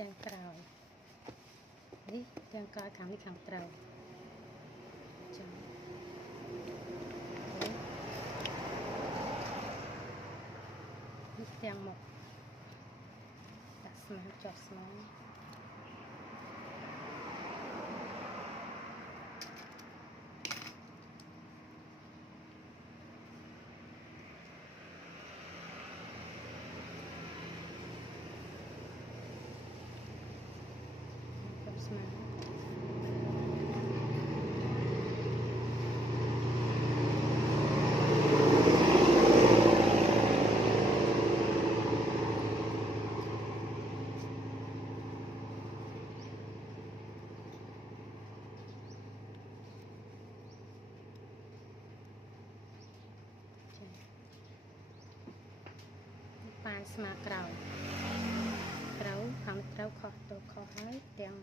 ទាំងក្រោយនេះទាំងក្រោយខាងនេះខាងត្រូវចឹងនេះទាំងមកដាក់ស្មាចុះស្មាស្មាប៉ានស្មាក្រោយត្រូវខាងត្រូវខុសទៅខុសហើយទាំង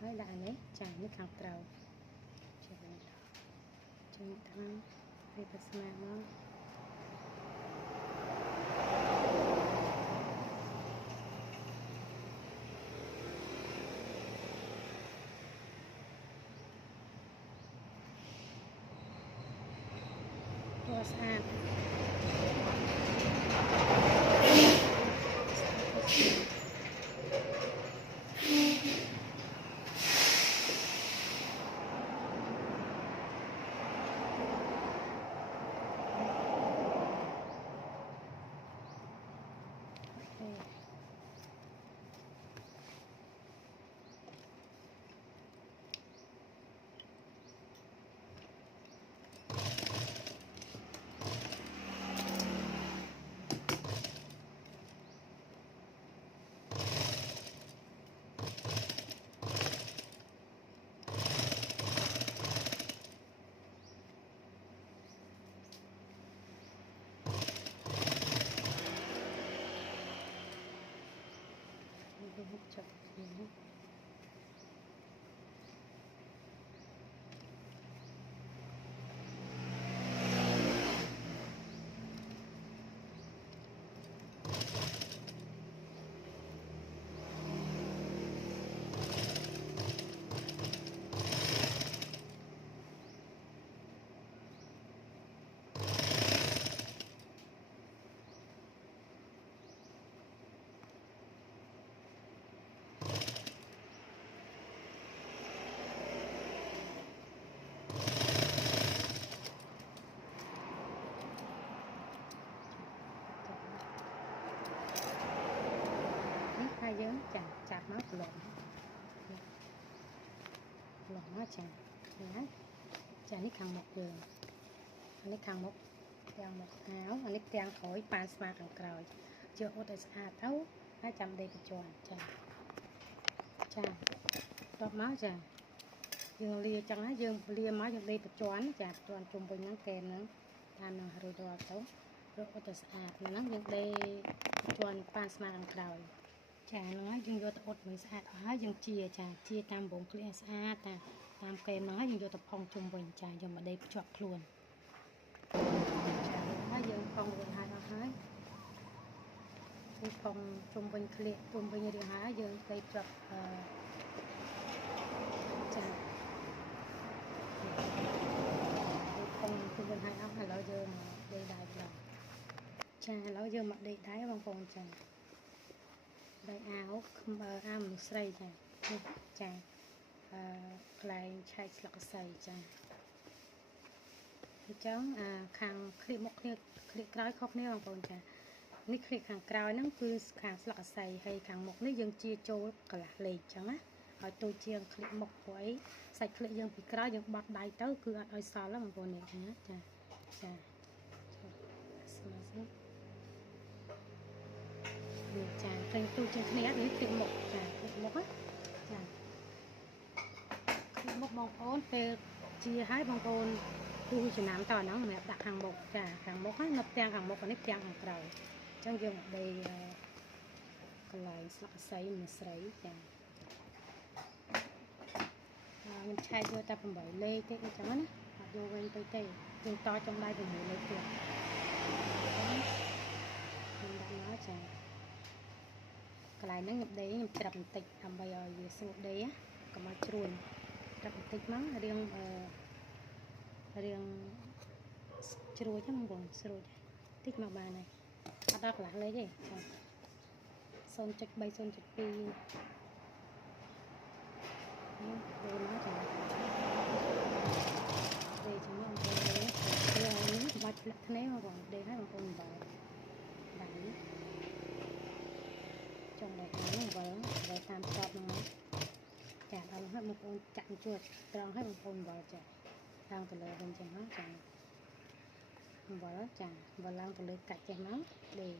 ហើយដាក់នេះចានេះខាងត្រូវចាជួយតាមវាទៅស្មាមកตัวស្អាតចុះនេះហើយយើងចាប់មកប្លុកមកចាណាចានេះខាងមុខយើងអានេះខាងមុខទាំងមុខអាវអានេះទាំងក្រោយប៉ានស្មាខាងក្រោយយកអត់ឲ្យស្អាតទៅហើយចាំដេកបញ្ជាន់ចាតបមកចាយើងលាចឹងណាយើងលាមកយើងដេកបញ្ជាន់ចាបញ្ជាន់ជុំវិញហ្នឹងកែមហ្នឹងតាមនឹងរួចរាល់ទៅរកអត់ទៅស្អាតហ្នឹងយើងដេកបញ្ជាន់ប៉ានស្មាខាងក្រោយចាហ្នឹងហើយយើងយកទៅអត់មិនស្អាតអស់ហើយយើងជាតាមបងគ្លៀសស្អាតតាមកែមហ្នឹងហើយយើងយកទៅផុងជុំវិញចាយកមកដេកភ្ជាប់ខ្លួនចាហើយយើងផុងរួចហើយអស់ហើយយើងផុងជុំវិញគ្លៀសជុំវិញរៀងហើយយើងដេកភ្ជាប់ចាផុងជុំវិញហើយអស់ឥឡូវយើងដេកដៃខ្លះចាឥឡូវយើងមកដេកដៃបងប្អូនចាដៃអាវអាវមនុស្សស្រីចានេះចាកន្លែងឆែកស្លឹកសៃចាអញ្ចឹងខាងคลิปមុខគ្នាคลิปក្រោយខុសគ្នាបងប្អូនចានេះคลิปខាងក្រោយហ្នឹងគឺខាងស្លឹកសៃហើយខាងមុខនេះយើងជាចូលកន្លះលេខអញ្ចឹងណាឲ្យទូជាងคลิปមុខព្រោះអីសាច់คลิปយើងពីក្រោយយើងបត់ដៃទៅគឺអត់ឲ្យសល់ហ្នឹងបងប្អូននេះណាចាស្មើស្មើចាឃើញទូជាងគ្នានេះคลิปមុខចាคลิปមុខណាចាคลิปមុខបងប្អូនពេលជាឲ្យបងប្អូនទូចំណាំតហ្នឹងសម្រាប់ដាក់ខាងមុខចាខាងមុខហ្នឹងនៅផ្ទាំងខាងមុខនេះផ្ទាំងខាងក្រោយអញ្ចឹងយើងដេកកន្លែងស្លឹកសៃមនុស្សស្រីចាខ្ញុំឆែកយកតែ8លេខទេអញ្ចឹងណាអត់យកវិញទៅទេយើងតចុងដៃ6លេខទៀតខ្ញុំដាក់មកចា កន្លែងហ្នឹងខ្ញុំដេកខ្ញុំច្រាប់បន្តិចដើម្បីឲ្យវាស្ងួតដេកកុំឲ្យជ្រួញច្រាប់បន្តិចមករៀងជ្រួចហ្នឹងបងស្រួចតិចមកបានហើយអត់ដល់កន្លះលេខទេចា 0.3 0.2 đây nó rồi đây chúng nó đây nó bạch thế mà còn đây nó còn vào đẩy trong này nó vỡ để tam sọt nó chả đâu hết một con chặn chuột tròn hết một con vào chả đang từ lời bên trên nó chả vỡ chả và đang từ lời cạch trên nó để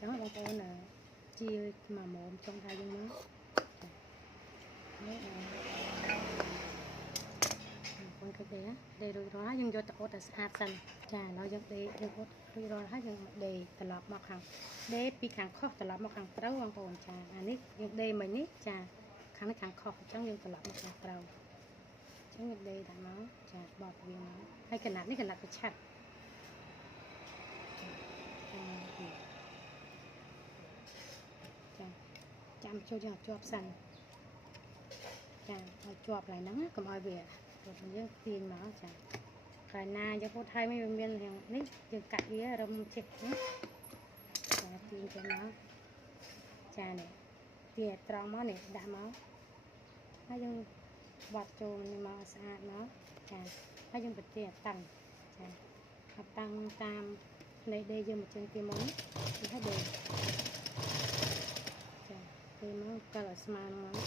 chẳng là con là chia mà mồm trong hai dương nó con cái bé đây rồi đó nhưng do tổ là sạch sạch trà nó giống đây rồi rồi hết nhưng mà đây tạt lọp mọc hàng đây bị hàng khó tạt lọp mọc hàng trâu con còn trà anh ấy nhưng đây mình ấy trà hàng khó chẳng nhưng tạt lọp mọc hàng trâu chẳng như đây đã nó trà bọt viên nó hay cái nát cái chặt chăm cho xanh chà chọp lại nắng cầm oi về rồi mình dương tiền nó chà cái na cho cô thay mấy bên hàng nít dương cắt với râm chích nhé chà tiền cho nó chà này tiền tròn máu này đã máu hai dương bọt trồn nhưng mà sạch nó chà hai dương bật tiền tăng chà tăng tam đây dương một chân kia món thì hết đều thì nó cả là smart nó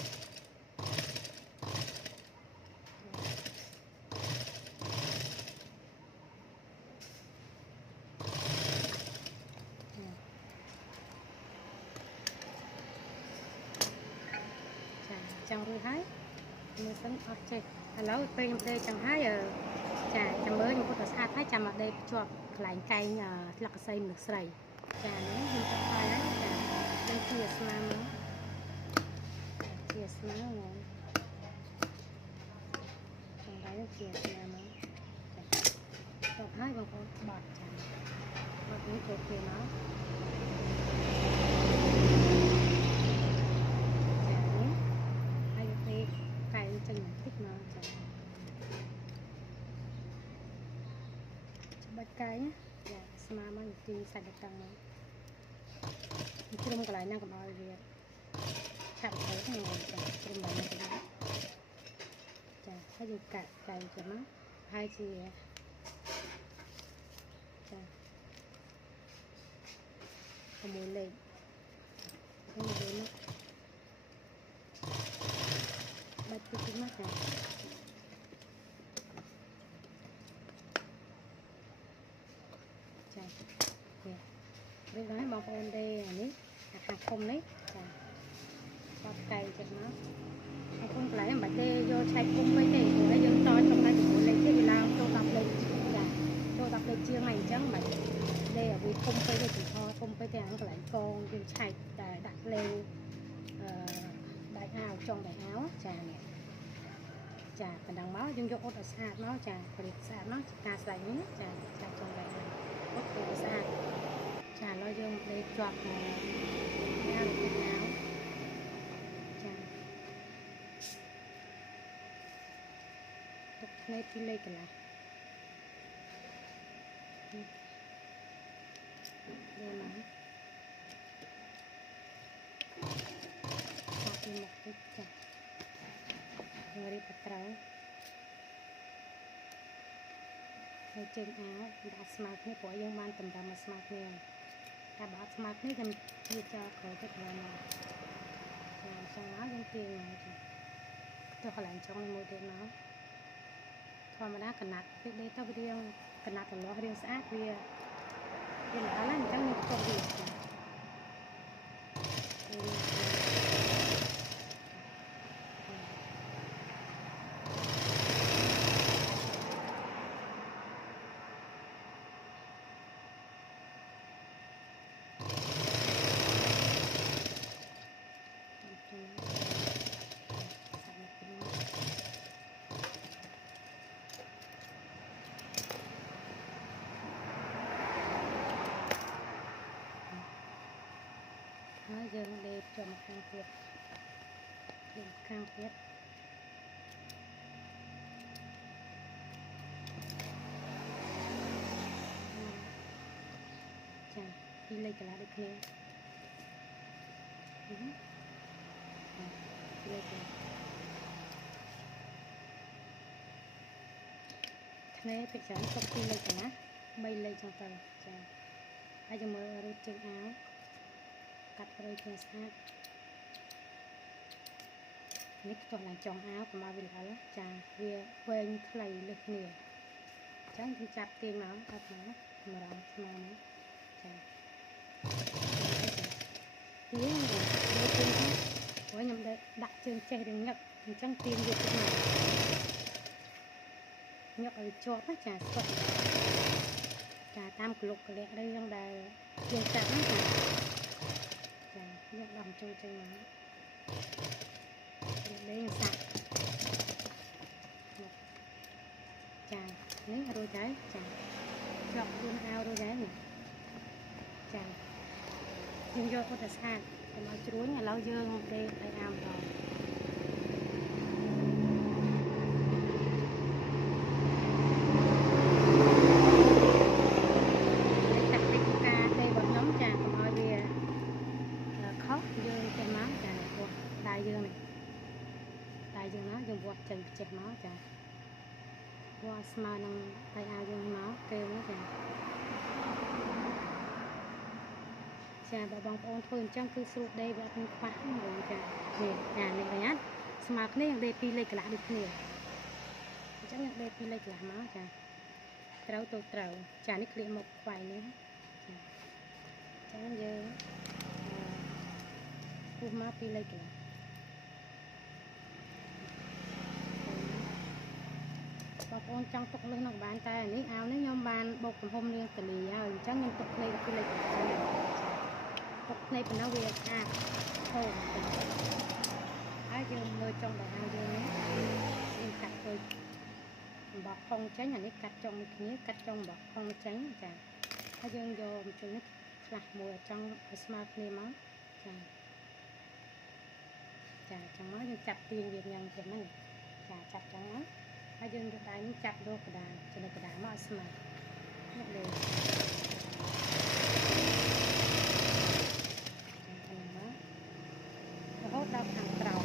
chẳng rồi hái mình vẫn ở chơi lâuពេលខ្ញុំដេកchẳng hái ởចាចាំមើលខ្ញុំគាត់ស្អាតហើយចាំមកដេកជាប់កន្លែងកែងស្លឹកកសៃមនុស្សស្រីចានេះខ្ញុំចាប់ហើយចានឹងជាស្មាមកជាស្មាមកចាំហើយជាស្មាមកចាប់ហើយបងប្អូនបត់ចាបត់នេះចូលគេមកchân thích mà chẳng bạch cái nhé dạ mà mình thì sạch được tăng nó chung cái lại năng của mọi việc chạm thấy cái này chung bài này cái chả hay gì cả cày cho nó hai gì chả không muốn lên không muốn lên bạch cái mắt này chà đây nói bông ôn đây này hàng không đấy chà bọc cây cho nó không phải em bạch đây vô chạy cung với này rồi dân to trong đây thì lấy cái gì nào tôi đọc lên chà tôi đọc lên chia ngày trắng bạch đây là vì không phải để chỉ thôi không phải để ăn lại con dân chạy đặt lên đại áo trong đại áo trà này trà phần đằng máu dùng cho ốt ở xa nó trà phần xa nó cà sấy trà trong đại áo ốt ở xa trà lo dùng để chọt áo trà tục ngay khi lấy cái này đây mà một cái chặt rồi đi bắt đầu rồi chân áo đã smart này của dân ban tầm tầm mà smart này ta bảo smart này thì chia cho khỏi cái là nào rồi xong áo dân tiền này cho họ làm trong môi tiền nó thôi mà đã cần nạt cái đây tao video cần nạt là nó riêng sát vì là làm trong một công việc ខាងទៀតចាពីលេខកន្លះដូចគ្នាពីលេខកន្លះគ្នាពីច្រើនទុកពីលេខកន្លះ3លេខចឹងទៅចាហើយយើងមើលរូបជើងអាវកាត់ក្រួយជាស្អាតនេះផ្ទាស់ឡើងចុងអាវកុំឲ្យវាល្អចាវាវែងខ្លីលើសគ្នាអញ្ចឹងយើងចាប់ទាញមកអត់ណាកម្រងស្មើមកចាទាញលើជើងហ្នឹងព្រោះខ្ញុំដាក់ជើងចេះរឿងញឹកអញ្ចឹងទាញយកទៅមកញឹកឲ្យជាប់ណាចាស្ទាត់ចាតាមកលុកកលាក់រឿងដែលយើងចាប់ហ្នឹងចាយកដំចូលចេញមកលេងសាក់ចានេះរួចហើយចាច្រកខ្លួនអាវរួចហើយនេះចាយើងយកគាត់ទៅស្អាតកុំឲ្យជ្រួញឥឡូវយើងដេកឲ្យអាវម្ដងយើងណាយើងវាស់ចេញចេះមកចាវាស់ស្មើនឹងដៃអាវយើងមកគេហ្នឹងចាបើបងប្អូនធ្វើអញ្ចឹងគឺស្រួលដេរវាអត់មានខ្វះហ្មងចានេះចានេះឃើញអត់ស្មើគ្នាយើងដេរ2លេខកន្លះដូចគ្នាអញ្ចឹងយើងដេរ2លេខកន្លះមកចាត្រូវទៅត្រូវចានេះឃ្លៀកមុខខ្វែងនេះចាអញ្ចឹងយើងពុះមក2លេខកន្លះបងប្អូនចង់ទុកលឹះនោះបានតែនេះអាវនេះខ្ញុំបានបោកទំហំរាងតលីហើយអញ្ចឹងខ្ញុំទុកភ្នែកពីលេខកន្លះទុកភ្នែកប៉ុណ្ណឹងវាស្អាតហូរហើយយើងមើលចុងដៃអាវយើងនេះយើងកាត់ទៅអំបោះខុងចេញអានេះកាត់ចុងគ្នាកាត់ចុងអំបោះខុងចេញចាហើយយើងយកអំជុលនេះខ្លះមួយចង់ឲ្យស្មើគ្នាមកចាចឹងមកយើងចាប់ទាញវាញ៉ាំទៀតហ្នឹងចាចាប់ចឹងណាហើយយើងយកដៃនេះចាប់យកកណ្ដាលចំណុចកណ្ដាលមកឲ្យស្មើនេះលេរហូតដល់ខាងក្រោម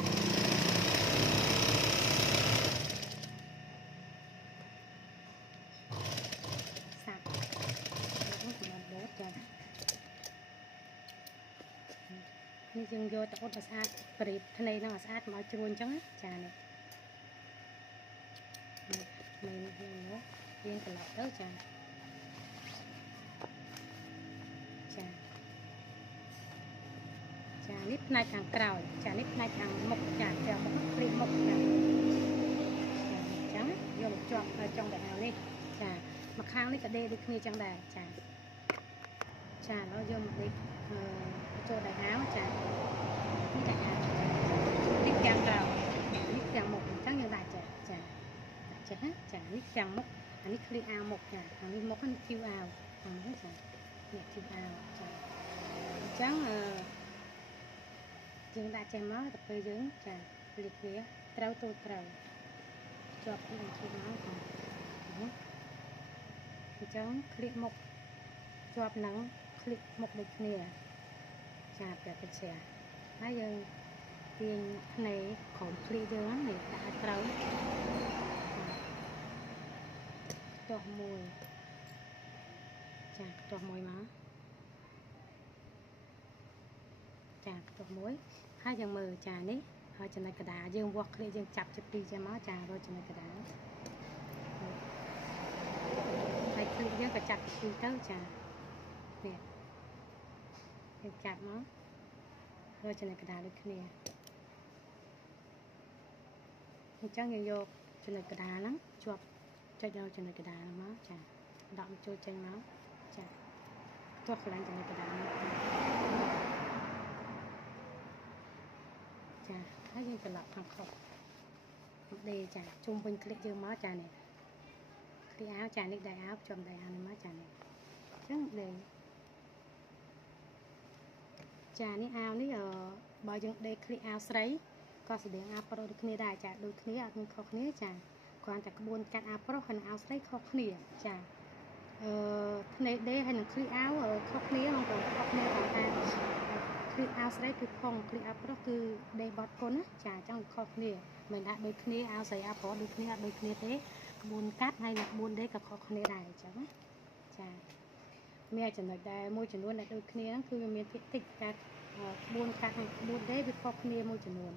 សាក់នេះសម្រាប់បូតចានេះយើងយកទៅអ៊ុតឲ្យស្អាតប្រៀបភ្នែកហ្នឹងឲ្យស្អាតមកជ្រួញអញ្ចឹងចានេះមិននោះយើងត្រឡប់ទៅចានេះផ្នែកខាងក្រោយចានេះផ្នែកខាងមុខចាមុខព្រីមុខចាអញ្ចឹងយកមកជាប់ចុងដៃអាវនេះចាមកខាងនេះក៏ដេរដូចគ្នាអញ្ចឹងដែរចាឥឡូវយកមកដេរចូលដៃអាវចានេះដៃអាវនេះទាំងក្រោយនេះទាំងមុខអញ្ចឹងយើងដាក់ចាណាចានេះទាំងមុខអានេះឃ្លីអាវមុខចាខាងនេះមុខនេះឃ្លីអាវខាងនេះចានេះឃ្លីអាវចាអញ្ចឹងយើងដាក់ចេះមកទៅពេលយើងចាភ្លេចវាត្រូវទៅត្រូវជាប់នឹងឃ្លីមកចាអញ្ចឹងឃ្លីមុខជាប់នឹងឃ្លីមុខដូចគ្នាចាប្រតិជាហើយយើងទាញភ្នែកក្រោមឃ្លីយើងនេះដាក់ឲ្យត្រូវខ្ទាស់មួយចាខ្ទាស់មួយមកចាខ្ទាស់មួយហើយយើងមើលចានេះហើយចំណុចកណ្ដាលយើងវាស់ឃ្លីយើងចាប់ជាពីរចាំមកចារកចំណុចកណ្ដាលហើយឃ្លីយើងក៏ចាប់ពីរទៅចានេះយើងចាប់មករកចំណុចកណ្ដាលដូចគ្នាអញ្ចឹងយើងយកចំណុចកណ្ដាលហ្នឹងជាប់ចុចយកចំណុចកណ្ដាលមកចាដកចូលចេញមកចាទាស់កន្លែងចំណុចកណ្ដាលចាហើយយើងត្រឡប់ខាងខុសដេរចាជុំវិញឃ្លីយើងមកចានេះឃ្លីអាវចានេះដៃអាវចំដៃអាវនេះមកចានេះអញ្ចឹងដេរចានេះអាវនេះបើយើងដេរឃ្លីអាវស្រី ก็แสดงอาโปรគ្នាដែរចាដូចគ្នាអត់មានខុសគ្នាចាគ្រាន់តែក្បួនកាត់អាប្រុសហើយនឹងអាវស្រីខុសគ្នាចាភ្នែកដេហើយនឹងឃ្លីអាវខុសគ្នាបងប្អូនខុសគ្នាប៉ុន្តែឃ្លីអាវស្រីគឺផុងឃ្លីអាវប្រុសគឺដេបត់គុណណាចាអញ្ចឹងខុសគ្នាមិនថាដូចគ្នាអាវស្រីអាវប្រុសដូចគ្នាអត់ដូចគ្នាទេក្បួនកាត់ហើយនឹងក្បួនដេក៏ខុសគ្នាដែរអញ្ចឹងណាចាមានចំណុចដែលមួយចំនួនដែលដូចគ្នាហ្នឹងគឺវាមានតិចតែក្បួនកាត់និងក្បួនដេវាខុសគ្នាមួយចំនួន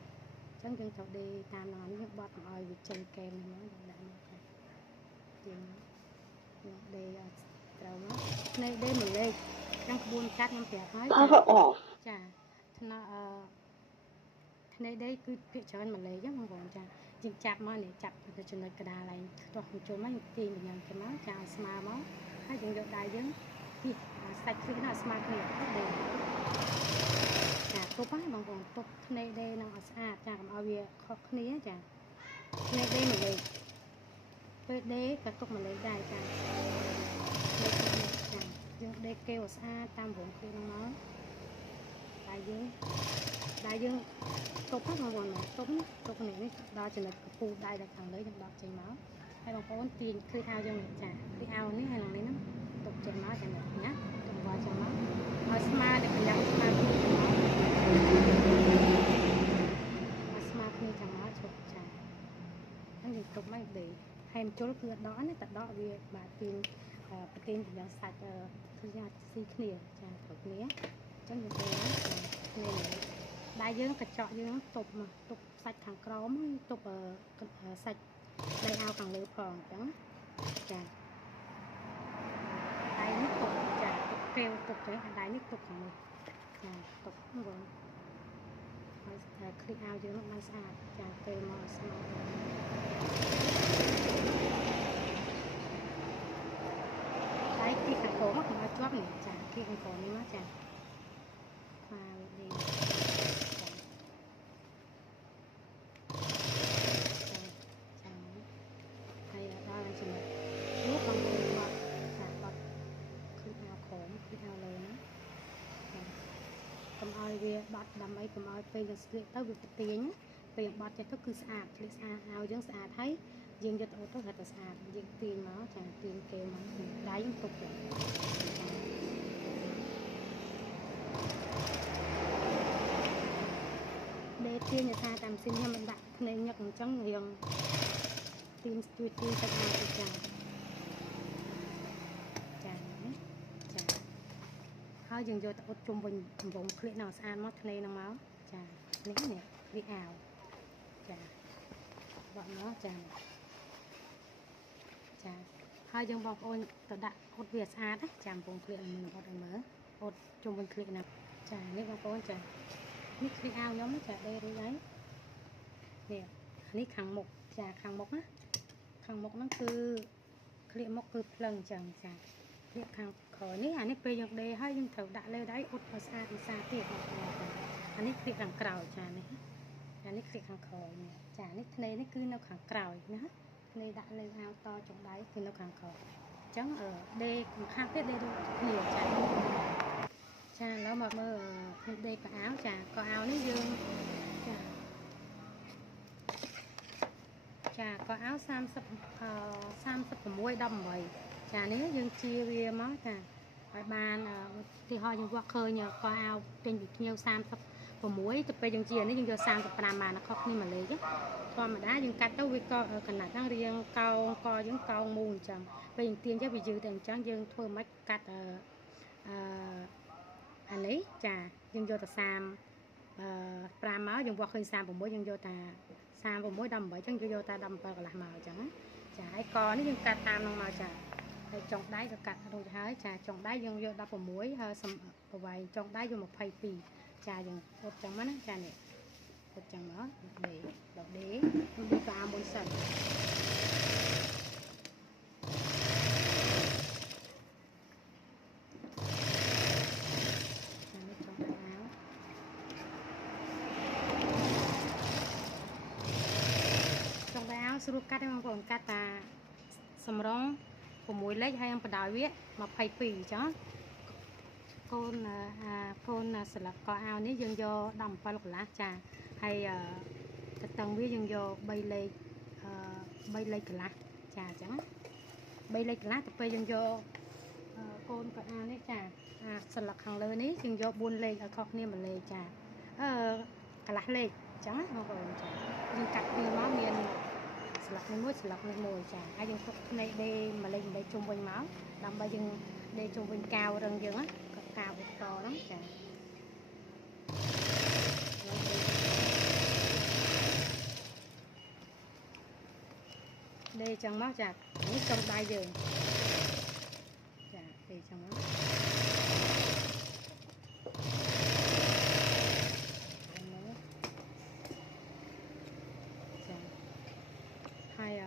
អញ្ចឹងយើងត្រូវដេតាមនោះយើងបត់កុំឲ្យវាចេញកែមហ្នឹងយើងដាក់នេះចាយើងដេឲ្យត្រូវមកភ្នែកដេមួយលេខអញ្ចឹងក្បួនកាត់ខ្ញុំប្រាប់ហើយចាថ្នាក់ភ្នែកដេគឺភាគច្រើនមួយលេខហ្នឹងបងប្អូនចាយើងចាប់មកនេះចាប់ទៅចំណុចកណ្ដាលឡើងទាស់ជុំមកទាញម្យ៉ាងទៅមកចាឲ្យស្មើមកហើយយើងយកដៃយើងពីសាច់គ្រឿងណាស្មើគ្នាដេចាទុបហ្នឹងបងប្អូនទុបភ្នែកដេនឹងឲ្យស្អាតចាកុំឲ្យវាខុសគ្នាចាភ្នែកដេមួយលេខពេលដេក៏ទុកមួយលេខដែរចាយើងដេកេវស្អាតតាមរងគ្រឿងហ្នឹងមកដៃយើងទុបហ្នឹងបងប្អូនទុបនេះដល់ចំណុចកពូដៃដល់ខាងលើយើងដកចេញមកហើយបងប្អូនទាញគ្រឿងអាវយើងនេះចាគ្រឿងអាវនេះហើយនឹងនេះហ្នឹងទុបចេញមកចាំណាទុបវ៉ាចាំមកឲ្យស្មើតែប្រយ៉ាងស្មើគ្នាចាំមកឈប់ចាហើយយើងទុបមកដេហើយជុលគឺដកណាតែដកវាបាទទាញប្រទាញយ៉ាងសាច់គឺយ៉ាងស៊ីគ្នាចាគ្រប់គ្នាអញ្ចឹងយើងទៅគ្នាដៃយើងកញ្ចក់យើងទុបមកទុបសាច់ខាងក្រោមទុបសាច់ដៃអាវខាងលើផងអញ្ចឹងចាដៃនេះទុបចាទុបកែវទុបទៅដៃនេះទុបខាងនេះចាទុបហ្នឹងបងហើយคลิกអាវយើងបានស្អាតចាកែវមកស្មើដៃគីខាងក្រោមមកឲ្យជាប់នេះចាគីខាងក្រោមនេះមកចាខ្វាវាដេចាហើយដល់ចំណុចនេះបងប្អូនបត់ចាបត់គីអាវក្រោមគីអាវលើណាកុំឲ្យវាបត់ដើម្បីកុំឲ្យពេលយើងស្លៀកទៅវាប្រទាញពេលបត់ចេះទៅគឺស្អាតស្លៀកស្អាតអាវយើងស្អាតហើយយើងយកទៅអូតទៅរត់ទៅស្អាតយើងទាញមកចាទាញគេមកដៃយើងទុកទៅដេទាញថាតាមស៊ីនខ្ញុំមិនដាក់ភ្នែកញឹកអញ្ចឹងរៀងទាញជួយទាញទៅតាមទៅចាហើយយើងយកទៅអ៊ុតជុំវិញដំបងឃ្លៀកនៅស្អាតមកធ្លេនឹងមកចានេះវាអាវចាបត់មកចាហើយយើងបងប្អូនទៅដាក់អ៊ុតវាស្អាតណាចាំដំបងឃ្លៀកនឹងអ៊ុតឲ្យមើលអ៊ុតជុំវិញឃ្លៀកណាចានេះបងប្អូនចានេះឃ្លៀកអាវខ្ញុំចាដេរួចហើយនេះខាងមុខចាខាងមុខណាខាងមុខហ្នឹងគឺឃ្លៀកមុខគឺភ្លឹងចឹងចាឃ្លៀកខាងក្រោយនេះអានេះពេលយើងដេហើយយើងត្រូវដាក់លើដៃអ៊ុតឲ្យស្អាតវិសាទៀតបងប្អូនអានេះឃ្លៀកខាងក្រោយចានេះអានេះឃ្លៀកខាងក្រោយនេះចានេះធ្នេនេះគឺនៅខាងក្រោយណាធ្នេដាក់លើអាវតចុងដៃគឺនៅខាងក្រោយអញ្ចឹងដេខាងទៀតដេដូចគ្នាចាឥឡូវមកមើលដេកៅអាវចាកៅអាវនេះយើងចាកៅអាវ36:18ចានេះយើងជាវាមកចាឲ្យបានទីហោយើងវាស់ឃើញកៅអាវពេញពីភ្ញៀវ36ទៅពេលយើងជានេះយើងយក35បានខុសគ្នាមួយលេខធម្មតាយើងកាត់ទៅវាក៏កណាត់ហ្នឹងរៀងកោងកយើងកោងមូលអញ្ចឹងពេលយើងទាញទៅវាយឺតតែអញ្ចឹងយើងធ្វើមិនកាត់អានេះចាយើងយកទៅ35មកយើងវាស់ឃើញ36យើងយកតា36:18អញ្ចឹងយកតា17កន្លះមកអញ្ចឹងណាចាហើយកនេះយើងកាត់តាមនោះមកចាហើយចុងដៃក៏កាត់រួចហើយចាចុងដៃយើងយក16ហើយប្រវែងចុងដៃយក22ចាយើងអ៊ុតចឹងមកណាចានេះអ៊ុតចឹងមកដេខ្ញុំដេកៅអាវមួយសិនស្រួលកាត់ទេបងប្អូនកាត់តាសម្រង6លេខហើយបដ ாய் វា22អញ្ចឹងកូនស្លឹកកអាវនេះយើងយក17កន្លះចាហើយ tầng với dân vô bay lên cả lá chà chẳng bay lên cả lá tập bay dân vô côn cả an đấy chà sờ lật hàng lớn ấy dân vô buôn lên ở khóc niêm mà lên chà cả lá lên chẳng không còn chà dân cắt đi máu miền sờ lật môi chà ai dân tục này đây mà lên đây chung quanh máu làm bao dân đây chung quanh cao rừng dân á cao to lắm chà đây trong máu chặt những trong tay giường chà đây trong máu hai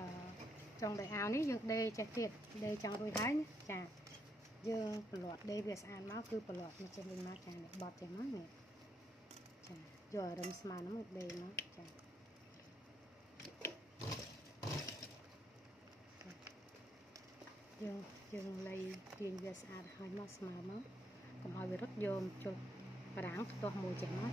trong đại áo ní dương đây chặt thiệt đây trong đôi thái chà dương lọt đây việc ăn máu cứ lọt mà trên bên máu chà này bọt trên máu này chà giờ đâm smart nó một đây nó chà dương lấy tiền về sạch hai món mà món còn hỏi về rất dồn cho và đáng to mùi chén nó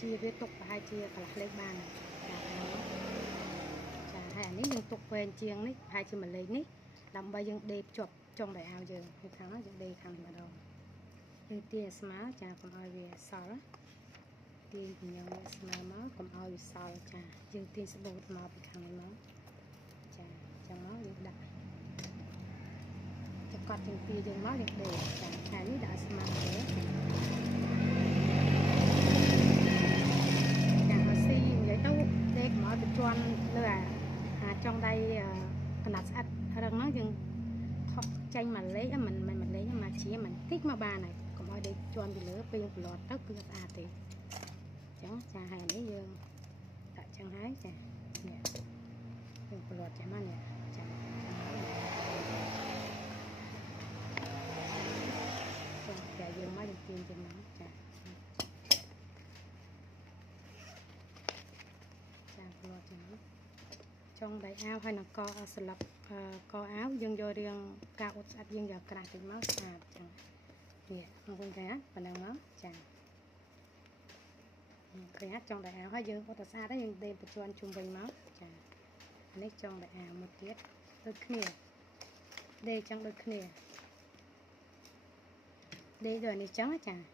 chia với tục hai chia cả lấy bàn chả hai ní dương tục quen chiêng ní hai chia mà lấy ní làm bây giờ đẹp chụp trong đại ao giờ thì kháng nó đây khăn mà đâu nhưng tiền smart chả còn hỏi về sao đó tiền nhiều smart máu còn hỏi sao chả nhưng tiền sẽ bột màu bị khăn nó chả trong nó được đặt cho con trên kia dương máu được để chả hai ní đã smart nữa chả họ xi vậy đâu đây mở được cho là trong đây cái nát sạch rằng nó dừng tranh mà lấy mình lấy mà chỉ mình thích mà bà này còn ở đây cho anh bị lỡ pin lọt tất cứ thì chẳng chả hay lấy dương tại chẳng hái chả nè lọt chả mà nè chả chả dương mới được tiền trên nó chả lọt chả trong đại ao hay là co sập co áo dân vô riêng cao sạch dân giờ cả thì máu chẳng nè không quên cái phần nào máu chẳng cái hát trong đại áo hay dân có xa đấy nhưng đêm cho anh chung bình máu chẳng lấy trong đại áo một tiết đôi kia đây trong đôi kia đây rồi này trắng chẳng